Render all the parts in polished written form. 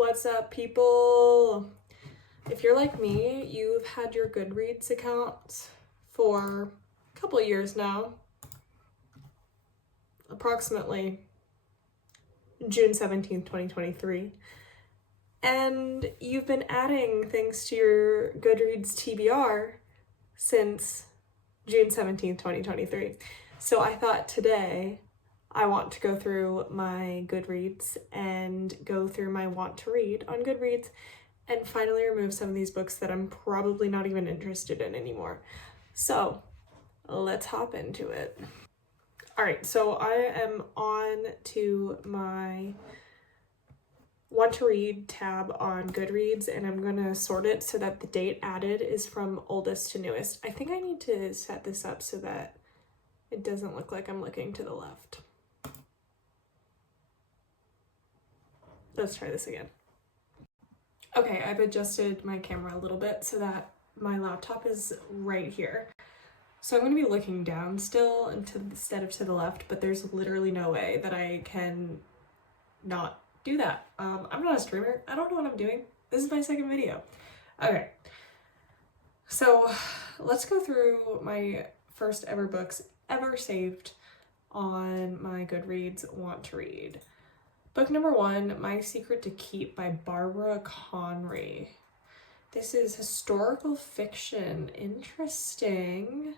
What's up, people? If you're like me, you've had your Goodreads account for a couple of years now. Approximately June 17th, 2023. And you've been adding things to your Goodreads TBR since June 17th, 2023. So I thought today I want to go through my Goodreads and go through my want to read on Goodreads and finally remove some of these books that I'm probably not even interested in anymore. So let's hop into it. All right, so I am on to my want to read tab on Goodreads, and I'm gonna sort it so that the date added is from oldest to newest. I think I need to set this up so that it doesn't look like I'm looking to the left. Let's try this again. Okay, I've adjusted my camera a little bit so that my laptop is right here. So I'm going to be looking down still instead of to the left, but there's literally no way that I can not do that. I'm not a streamer. I don't know what I'm doing. This is my second video. Okay, so let's go through my first ever books ever saved on my Goodreads want to read. Book number 1, My Secret to Keep by Barbara Conry. This is historical fiction. Interesting.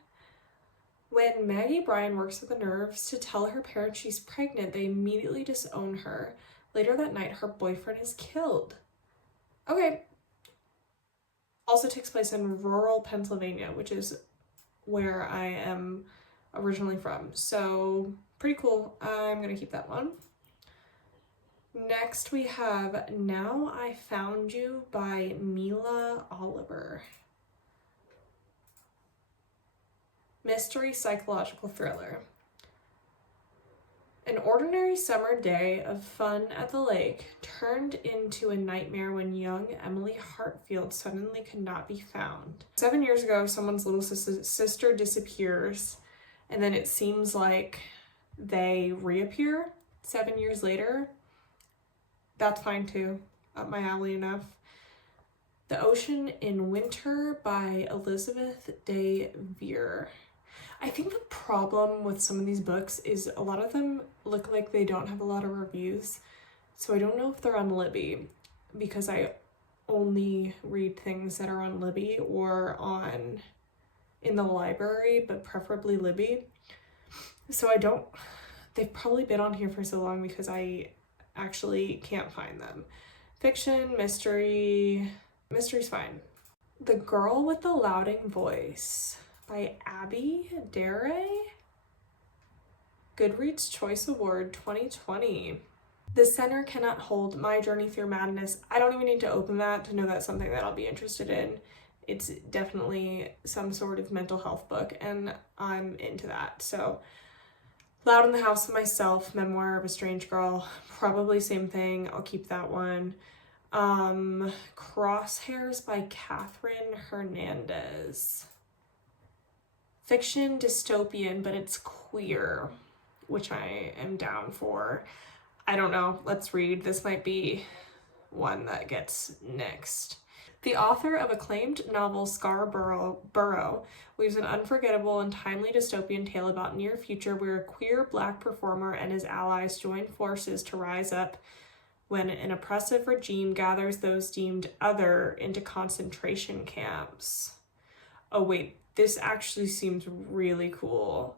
When Maggie Bryan works with the nerves to tell her parents she's pregnant, they immediately disown her. Later that night, her boyfriend is killed. Okay. Also takes place in rural Pennsylvania, which is where I am originally from. So pretty cool. I'm gonna keep that one. Next we have Now I Found You by Mila Oliver. Mystery psychological thriller. An ordinary summer day of fun at the lake turned into a nightmare when young Emily Hartfield suddenly could not be found. 7 years ago, someone's little sister disappears, and then it seems like they reappear 7 years later. That's fine too, up my alley enough. The Ocean in Winter by Elizabeth Day Vere. I think the problem with some of these books is a lot of them look like they don't have a lot of reviews. So I don't know if they're on Libby, because I only read things that are on Libby or in the library, but preferably Libby. So they've probably been on here for so long because I actually can't find them. Fiction, mystery's fine. The Girl with the Louding Voice by Abby Dare. Goodreads Choice Award 2020. The Center Cannot Hold My Journey Through Madness. I don't even need to open that to know that's something that I'll be interested in. It's definitely some sort of mental health book, and I'm into that. So Loud in the House of Myself, Memoir of a Strange Girl, probably same thing. I'll keep that one. Crosshairs by Catherine Hernandez. Fiction, dystopian, but it's queer, which I am down for. I don't know. Let's read. This might be one that gets next. The author of acclaimed novel Scarborough weaves an unforgettable and timely dystopian tale about near future where a queer Black performer and his allies join forces to rise up when an oppressive regime gathers those deemed other into concentration camps. Oh wait, this actually seems really cool.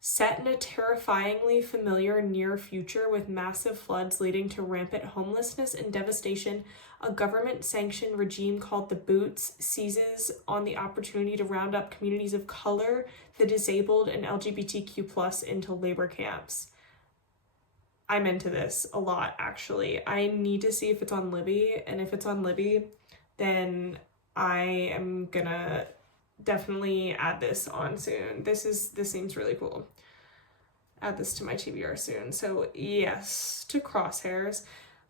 Set in a terrifyingly familiar near future with massive floods leading to rampant homelessness and devastation, a government-sanctioned regime called the Boots seizes on the opportunity to round up communities of color, the disabled, and LGBTQ+ into labor camps. I'm into this a lot, actually. I need to see if it's on Libby, and if it's on Libby, then I am gonna definitely add this on soon. This seems really cool. Add this to my TBR soon. So yes, to Crosshairs.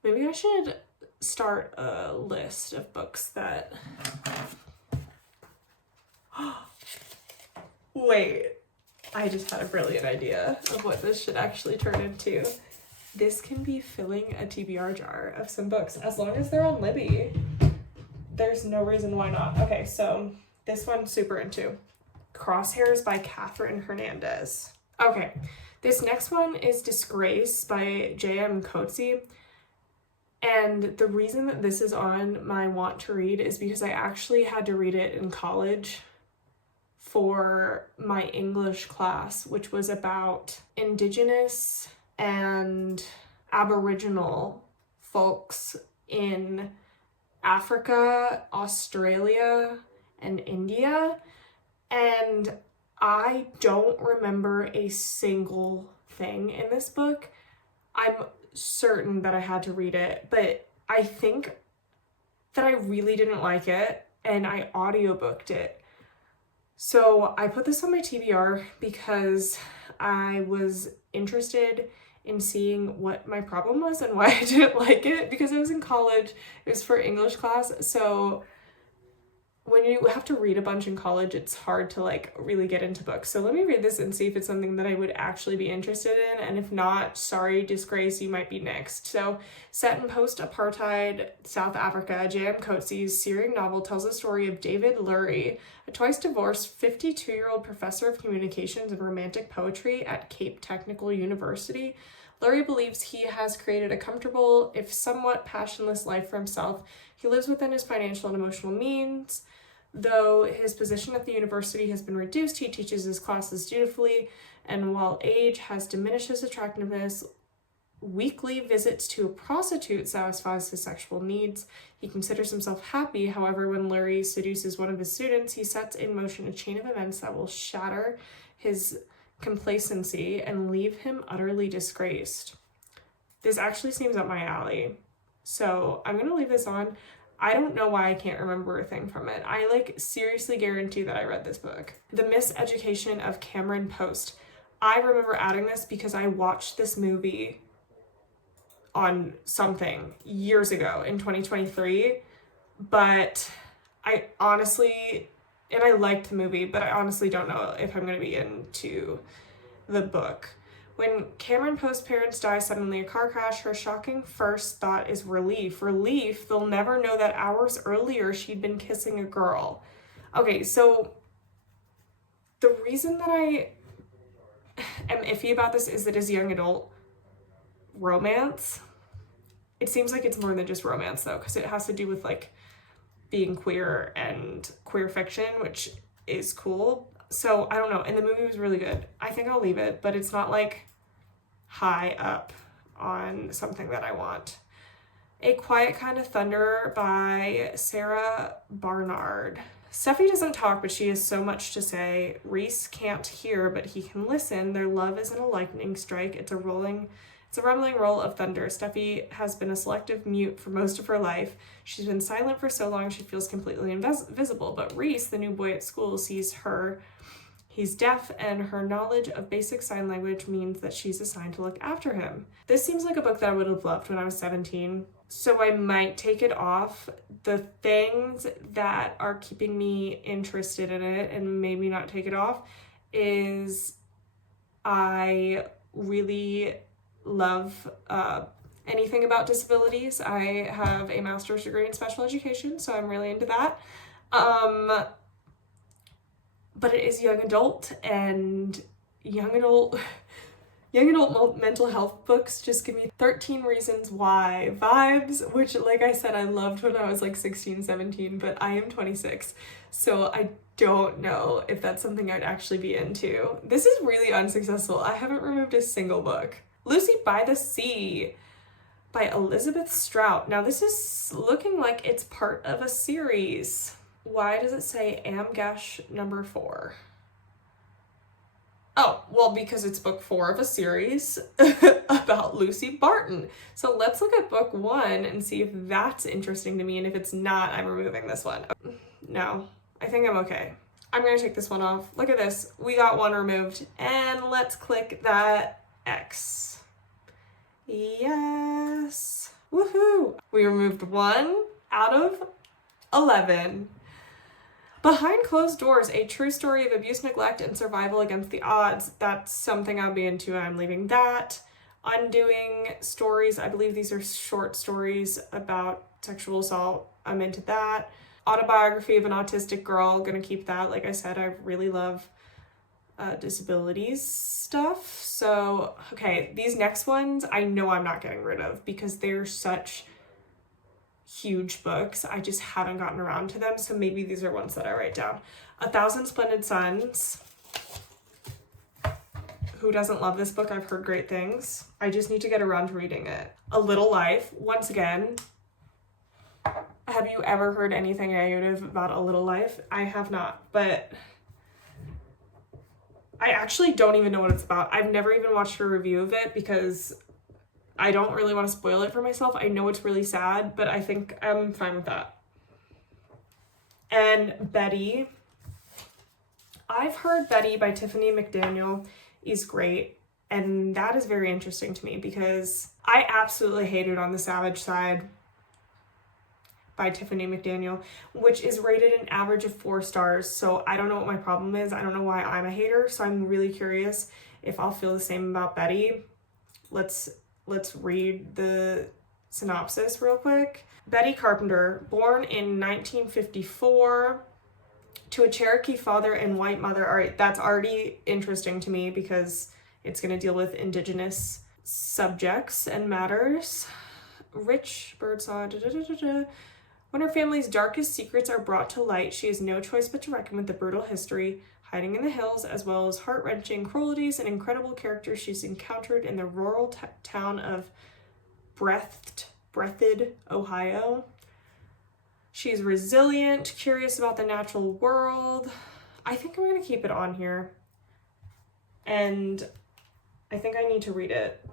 Maybe I should start a list of books that... Wait, I just had a brilliant idea of what this should actually turn into. This can be filling a TBR jar of some books. As long as they're on Libby, there's no reason why not. Okay, so this one's super into. Crosshairs by Catherine Hernandez. Okay, this next one is Disgrace by J.M. Coetzee. And the reason that this is on my want to read is because I actually had to read it in college for my English class, which was about Indigenous and Aboriginal folks in Africa, Australia, and India. And I don't remember a single thing in this book. I'm certain that I had to read it, but I think that I really didn't like it and I audiobooked it. So I put this on my TBR because I was interested in seeing what my problem was and why I didn't like it, because I was in college. It was for English class, so when you have to read a bunch in college, it's hard to like really get into books. So let me read this and see if it's something that I would actually be interested in. And if not, sorry, Disgrace, you might be next. So set in post-apartheid South Africa, J.M. Coetzee's searing novel tells the story of David Lurie, a twice-divorced 52-year-old professor of communications and romantic poetry at Cape Technical University. Lurie believes he has created a comfortable, if somewhat passionless life for himself. He lives within his financial and emotional means. Though his position at the university has been reduced, he teaches his classes dutifully, and while age has diminished his attractiveness, weekly visits to a prostitute satisfies his sexual needs. He considers himself happy. However, when Lurie seduces one of his students, he sets in motion a chain of events that will shatter his complacency and leave him utterly disgraced. This actually seems up my alley, so I'm gonna leave this on. I don't know why I can't remember a thing from it. I like seriously guarantee that I read this book. The Miseducation of Cameron Post. I remember adding this because I watched this movie on something years ago in 2023, but I honestly, and I liked the movie, but I honestly don't know if I'm going to be into the book. When Cameron Post's parents die suddenly in a car crash, her shocking first thought is relief. Relief, they'll never know that hours earlier she'd been kissing a girl. Okay, so the reason that I am iffy about this is that it's young adult romance. It seems like it's more than just romance though, because it has to do with like being queer and queer fiction, which is cool. So I don't know, and the movie was really good. I think I'll leave it, but it's not like high up on something that I want. A Quiet Kind of Thunder by Sarah Barnard. Steffi doesn't talk, but she has so much to say. Reese can't hear, but he can listen. Their love isn't a lightning strike. It's a rumbling roll of thunder. Steffi has been a selective mute for most of her life. She's been silent for so long she feels completely invisible. But Reese, the new boy at school, sees her. He's deaf, and her knowledge of basic sign language means that she's assigned to look after him. This seems like a book that I would have loved when I was 17, so I might take it off. The things that are keeping me interested in it and maybe not take it off is I really love anything about disabilities. I have a master's degree in special education, so I'm really into that. But it is young adult, and young adult mental health books just give me 13 Reasons Why vibes, which, like I said, I loved when I was like 16, 17, but I am 26, so I don't know if that's something I'd actually be into. This is really unsuccessful. I haven't removed a single book. Lucy by the Sea by Elizabeth Strout. Now this is looking like it's part of a series. Why does it say Amgash number 4? Oh, well, because it's book 4 of a series about Lucy Barton. So let's look at book 1 and see if that's interesting to me, and if it's not, I'm removing this one. No, I think I'm okay. I'm gonna take this one off. Look at this, we got one removed, and let's click that X. Yes, woohoo! We removed 1 out of 11. Behind Closed Doors, a true story of abuse, neglect, and survival against the odds. That's something I'll be into. I'm leaving that. Undoing stories. I believe these are short stories about sexual assault. I'm into that. Autobiography of an Autistic Girl. Gonna keep that. Like I said, I really love disabilities stuff. So, okay, these next ones I know I'm not getting rid of because they're such huge books. I just haven't gotten around to them. So maybe these are ones that I write down. 1,000 Splendid Suns. Who doesn't love this book? I've heard great things. I just need to get around to reading it. A Little Life. Once again, have you ever heard anything negative about A Little Life? I have not, but I actually don't even know what it's about. I've never even watched a review of it because I don't really want to spoil it for myself. I know it's really sad, but I think I'm fine with that. And Betty. I've heard Betty by Tiffany McDaniel is great, and that is very interesting to me because I absolutely hated On the Savage Side by Tiffany McDaniel, which is rated an average of 4 stars. So I don't know what my problem is. I don't know why I'm a hater. So I'm really curious if I'll feel the same about Betty. Let's read the synopsis real quick. Betty Carpenter, born in 1954 to a Cherokee father and white mother. All right, that's already interesting to me because it's going to deal with Indigenous subjects and matters. Rich Birdsong. When her family's darkest secrets are brought to light, she has no choice but to reckon with the brutal history hiding in the hills, as well as heart-wrenching cruelties and incredible characters she's encountered in the rural town of Breathitt, Ohio. She's resilient, curious about the natural world. I think I'm going to keep it on here. And I think I need to read it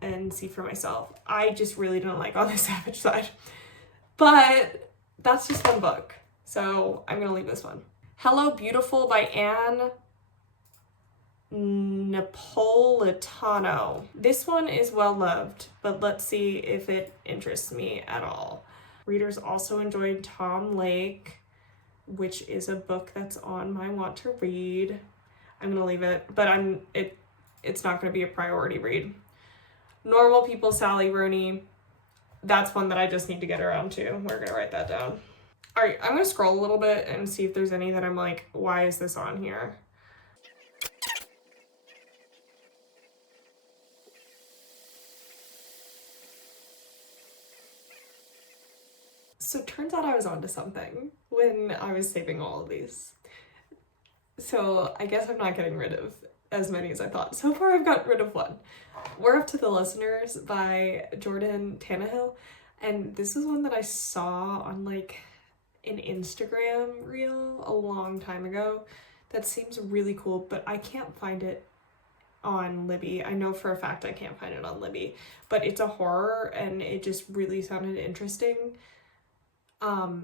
and see for myself. I just really don't like On the Savage Side. But that's just one book. So I'm going to leave this one. Hello Beautiful by Anne Napolitano. This one is well loved, but let's see if it interests me at all. Readers also enjoyed Tom Lake, which is a book that's on my want to read. I'm gonna leave it, but it's not gonna be a priority read. Normal People, Sally Rooney. That's one that I just need to get around to. We're gonna write that down. All right, I'm gonna scroll a little bit and see if there's any that I'm like, why is this on here? So it turns out I was onto something when I was saving all of these. So I guess I'm not getting rid of as many as I thought. So far I've gotten rid of one. We're Up to the Listeners by Jordan Tannehill. And this is one that I saw on like an Instagram reel a long time ago. That seems really cool, but I can't find it on Libby. I know for a fact I can't find it on Libby, but it's a horror and it just really sounded interesting.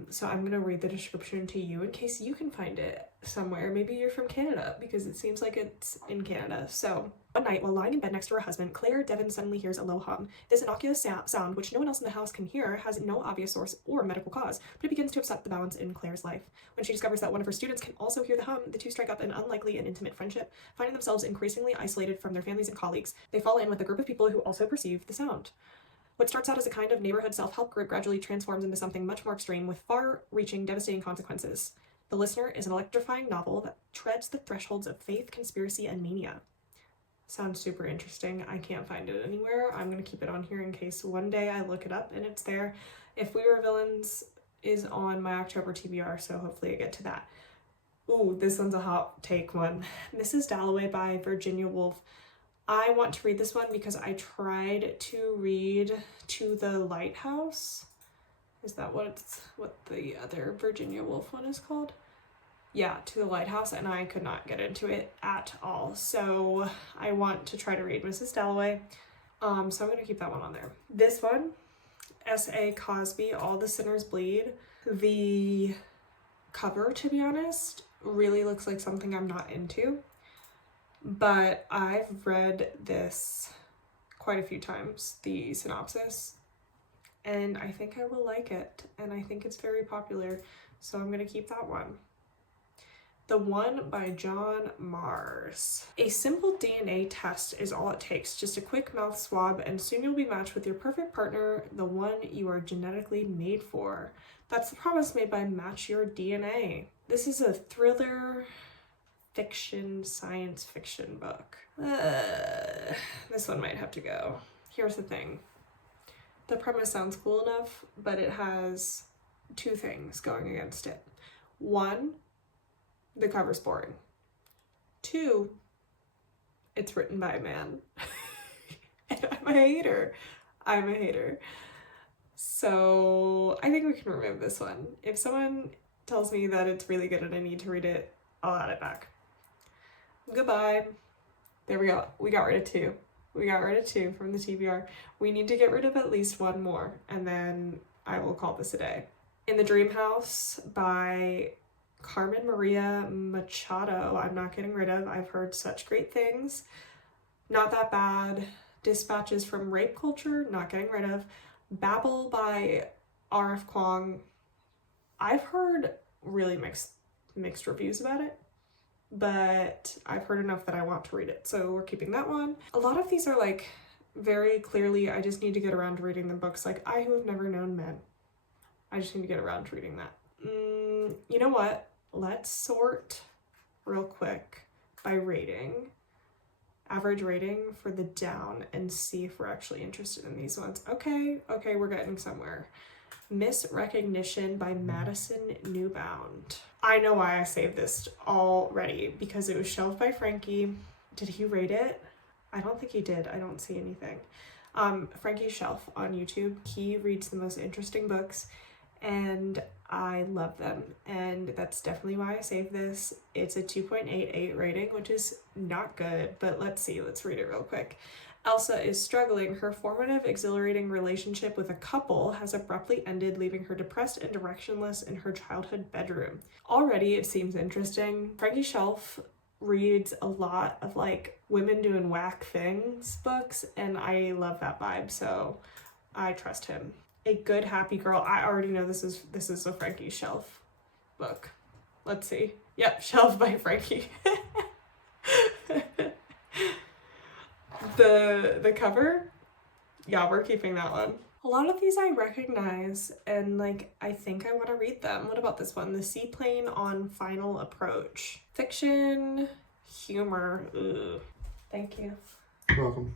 So I'm gonna read the description to you in case you can find it somewhere. Maybe you're from Canada because it seems like it's in Canada. So one night while lying in bed next to her husband, Claire Devon suddenly hears a low hum. This innocuous sound, which no one else in the house can hear, has no obvious source or medical cause, but it begins to upset the balance in Claire's life. When she discovers that one of her students can also hear the hum, the two strike up an unlikely and intimate friendship. Finding themselves increasingly isolated from their families and colleagues, they fall in with a group of people who also perceive the sound. What starts out as a kind of neighborhood self-help group gradually transforms into something much more extreme with far-reaching, devastating consequences. The Listener is an electrifying novel that treads the thresholds of faith, conspiracy, and mania. Sounds super interesting. I can't find it anywhere. I'm going to keep it on here in case one day I look it up and it's there. If We Were Villains is on my October TBR, so hopefully I get to that. Ooh, this one's a hot take one. Mrs. Dalloway by Virginia Woolf. I want to read this one because I tried to read To the Lighthouse. Is that what the other Virginia Woolf one is called? Yeah, To the Lighthouse, and I could not get into it at all. So I want to try to read Mrs. Dalloway. So I'm going to keep that one on there. This one, S.A. Cosby, All the Sinners Bleed. The cover, to be honest, really looks like something I'm not into. But I've read this quite a few times, the synopsis, and I think I will like it, and I think it's very popular, so I'm going to keep that one. The One by John Mars. A simple DNA test is all it takes. Just a quick mouth swab and soon you'll be matched with your perfect partner, the one you are genetically made for. That's the promise made by Match Your DNA. This is a thriller fiction, science fiction book. This one might have to go. Here's the thing. The premise sounds cool enough, but it has two things going against it. One, the cover's boring. Two, it's written by a man. And I'm a hater. So I think we can remove this one. If someone tells me that it's really good and I need to read it, I'll add it back. Goodbye. There we go. We got rid of two. We got rid of two from the TBR. We need to get rid of at least one more, and then I will call this a day. In the Dream House by Carmen Maria Machado, I'm not getting rid of. I've heard such great things. Not that bad. Dispatches from Rape Culture, not getting rid of. Babel by R.F. Kuang. I've heard really mixed reviews about it, but I've heard enough that I want to read it, so we're keeping that one. A lot of these are like very clearly, I just need to get around to reading the books, like I Who Have Never Known Men. I just need to get around to reading that. You know what? Let's sort real quick by rating, average rating for the down, and see if we're actually interested in these ones. Okay, we're getting somewhere. Miss Recognition by Madison Newbound. I know why I saved this already, because it was shelved by Frankie. Did he rate it? I don't think he did. I don't see anything. Frankie Shelf on YouTube. He reads the most interesting books and I love them, and that's definitely why I saved this. It's a 2.88 rating, which is not good, but let's see. Let's read it real quick. Elsa is struggling. Her formative, exhilarating relationship with a couple has abruptly ended, leaving her depressed and directionless in her childhood bedroom. Already, it seems interesting. Frankie Shelf reads a lot of like women doing whack things books, and I love that vibe, so I trust him. A Good Happy Girl. I already know this is a Frankie Shelf book. Let's see. Yep, shelved by Frankie. The cover, yeah, we're keeping that one. A lot of these I recognize and like I think I want to read them. What about this one? The Seaplane on Final Approach. Fiction, humor. Ugh. Thank you. You're welcome.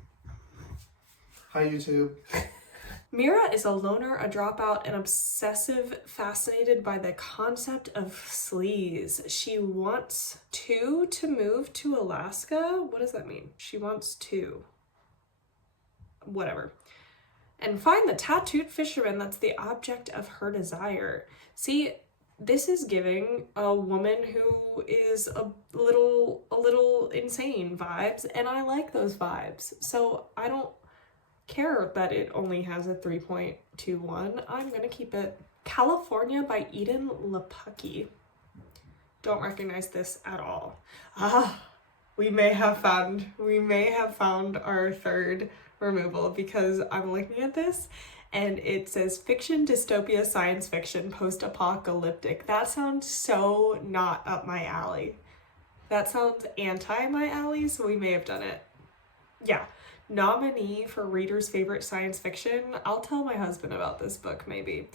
Hi YouTube. Mira is a loner, a dropout, an obsessive, fascinated by the concept of sleaze. She wants to move to Alaska. What does that mean? She wants to. Whatever. And find the tattooed fisherman that's the object of her desire. See, this is giving a woman who is a little insane vibes, and I like those vibes. So I don't care that it only has a 3.21. I'm gonna keep it. California by Eden Lepucki. Don't recognize this at all. We may have found our third removal, because I'm looking at this and it says fiction, dystopia, science fiction, post-apocalyptic. That sounds so not up my alley. That sounds anti my alley, so we may have done it. Yeah. Nominee for reader's favorite science fiction. I'll tell my husband about this book, maybe.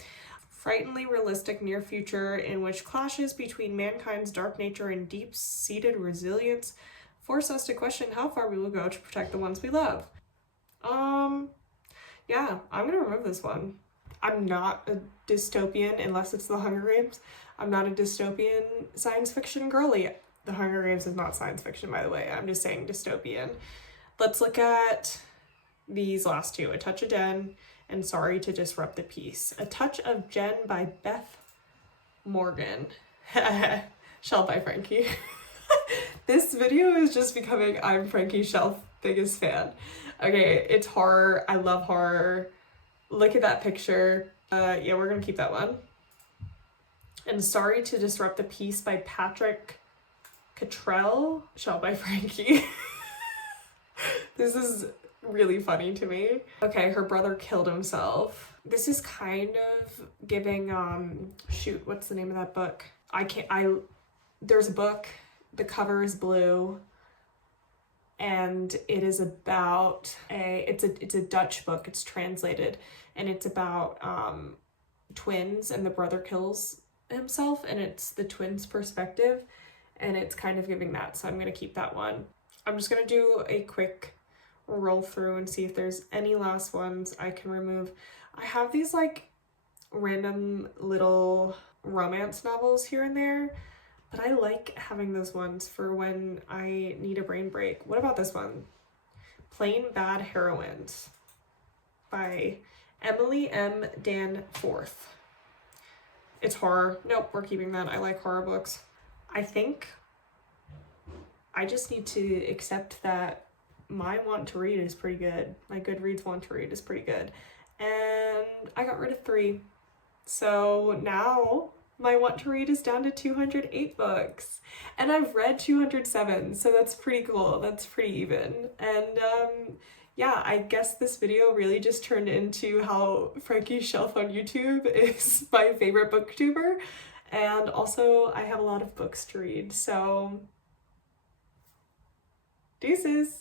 Frighteningly realistic near future in which clashes between mankind's dark nature and deep-seated resilience force us to question how far we will go to protect the ones we love. Yeah, I'm gonna remove this one. I'm not a dystopian unless it's the Hunger Games. I'm not a dystopian science fiction girly. The Hunger Games is not science fiction, by the way. I'm just saying dystopian. Let's look at these last two. A Touch of Den and Sorry to Disrupt the Peace. A Touch of Jen by Beth Morgan. Shelf by Frankie. This video is just becoming I'm Frankie Shelf biggest fan. Okay, it's horror. I love horror. Look at that picture. Yeah, we're gonna keep that one. And Sorry to Disrupt the Peace by Patrick Cottrell. Shelf by Frankie. This is really funny to me. Okay, Her Brother Killed Himself. This is kind of giving, shoot, what's the name of that book? there's a book, the cover is blue, and it is about it's a Dutch book, it's translated, and it's about twins, and the brother kills himself, and it's the twins' perspective, and it's kind of giving that, so I'm gonna keep that one. I'm just gonna do a quick roll through and see if there's any last ones I can remove. I have these like random little romance novels here and there, but I like having those ones for when I need a brain break. What about this one? Plain Bad Heroines by Emily M. Danforth. It's horror. Nope, we're keeping that. I like horror books. I think I just need to accept that my want to read is pretty good. My Goodreads want to read is pretty good. And I got rid of 3. So now my want to read is down to 208 books. And I've read 207, so that's pretty cool. That's pretty even. And yeah, I guess this video really just turned into how Frankie's Shelf on YouTube is my favorite booktuber. And also I have a lot of books to read, so deuces.